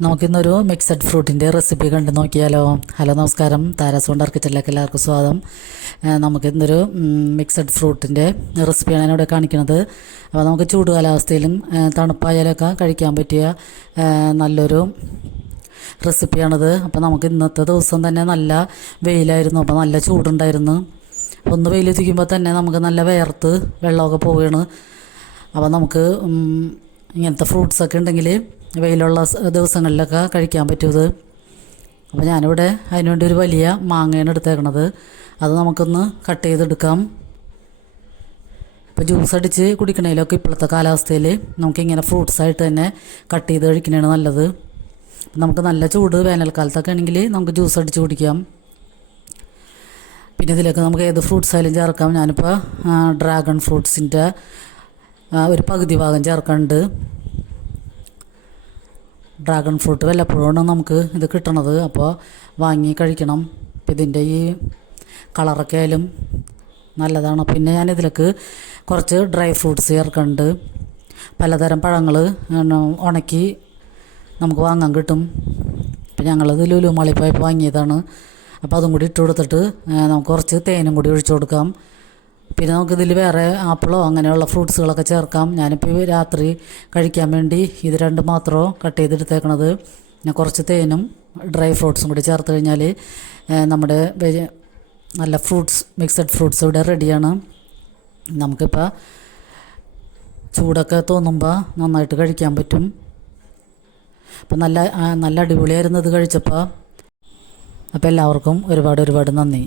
നമുക്കിന്നൊരു mixed ഫ്രൂട്ടിൻ്റെ recipe കണ്ടു നോക്കിയാലോ. ഹലോ നമസ്കാരം, താരാസ് വണ്ടർ കിച്ചണിലേക്ക് എല്ലാവർക്കും സ്വാഗതം. നമുക്കിന്നൊരു മിക്സഡ് ഫ്രൂട്ടിൻ്റെ റെസിപ്പിയാണ് ഞാനിവിടെ കാണിക്കുന്നത്. അപ്പോൾ നമുക്ക് ചൂട് കാലാവസ്ഥയിലും തണുപ്പായാലൊക്കെ കഴിക്കാൻ പറ്റിയ നല്ലൊരു റെസിപ്പിയാണിത്. അപ്പോൾ നമുക്ക് ഇന്നത്തെ ദിവസം തന്നെ നല്ല വെയിലായിരുന്നു, അപ്പോൾ നല്ല ചൂടുണ്ടായിരുന്നു. ഒന്ന് വെയിൽ എത്തിക്കുമ്പോൾ തന്നെ നമുക്ക് നല്ല വേർത്ത് വെള്ളമൊക്കെ പോവുകയാണ്. അപ്പോൾ നമുക്ക് ഇങ്ങനത്തെ ഫ്രൂട്ട്സൊക്കെ ഉണ്ടെങ്കിൽ വെയിലുള്ള ദിവസങ്ങളിലൊക്കെ കഴിക്കാൻ പറ്റുമത്. അപ്പോൾ ഞാനിവിടെ അതിനുവേണ്ടി ഒരു വലിയ മാങ്ങയാണ് എടുത്തേക്കണത്. അത് നമുക്കൊന്ന് കട്ട് ചെയ്തെടുക്കാം. ഇപ്പോൾ ജ്യൂസ് അടിച്ച് കുടിക്കണേലൊക്കെ ഇപ്പോഴത്തെ കാലാവസ്ഥയിൽ നമുക്കിങ്ങനെ ഫ്രൂട്ട്സായിട്ട് തന്നെ കട്ട് ചെയ്ത് കഴിക്കണതാണ് നല്ലത്. നമുക്ക് നല്ല ചൂട് വേനൽക്കാലത്തൊക്കെ ആണെങ്കിൽ നമുക്ക് ജ്യൂസ് അടിച്ച് കുടിക്കാം. പിന്നെ ഇതിലേക്ക് നമുക്ക് ഏത് ഫ്രൂട്ട്സ് ആയാലും ചേർക്കാം. ഞാനിപ്പോൾ ഡ്രാഗൺ ഫ്രൂട്ട്സിൻ്റെ ഒരു പകുതി ഭാഗം ചേർക്കുന്നുണ്ട്. ഡ്രാഗൺ ഫ്രൂട്ട് വല്ലപ്പോഴാണ് നമുക്ക് ഇത് കിട്ടണത്, അപ്പോൾ വാങ്ങി കഴിക്കണം. അപ്പോൾ ഇതിൻ്റെ ഈ കളറൊക്കെ ആയാലും നല്ലതാണ്. പിന്നെ ഞാനിതിലേക്ക് കുറച്ച് ഡ്രൈ ഫ്രൂട്ട്സ് ചേർക്കുന്നുണ്ട്. പലതരം പഴങ്ങൾ ഉണക്കി നമുക്ക് വാങ്ങാൻ കിട്ടും. അപ്പോൾ ഞങ്ങളത് ലുലു മാളിൽ പോയപ്പോൾ വാങ്ങിയതാണ്. അപ്പോൾ അതും കൂടി ഇട്ട് കൊടുത്തിട്ട് നമുക്ക് കുറച്ച് തേനും കൂടി ഒഴിച്ചു കൊടുക്കാം. പിന്നെ നമുക്കിതിൽ വേറെ ആപ്പിളോ അങ്ങനെയുള്ള ഫ്രൂട്ട്സുകളൊക്കെ ചേർക്കാം. ഞാനിപ്പോൾ രാത്രി കഴിക്കാൻ വേണ്ടി ഇത് രണ്ട് മാത്രമോ കട്ട് ചെയ്തെടുത്തേക്കണത്. പിന്നെ കുറച്ച് തേനും ഡ്രൈ ഫ്രൂട്ട്സും കൂടി ചേർത്ത് കഴിഞ്ഞാൽ നമ്മുടെ നല്ല മിക്സഡ് ഫ്രൂട്ട്സ് ഇവിടെ റെഡിയാണ്. നമുക്കിപ്പോൾ ചൂടൊക്കെ തോന്നുമ്പോൾ നന്നായിട്ട് കഴിക്കാൻ പറ്റും. അപ്പം നല്ല അടിപൊളിയായിരുന്നു ഇത് കഴിച്ചപ്പോൾ. അപ്പോൾ എല്ലാവർക്കും ഒരുപാട് നന്ദി.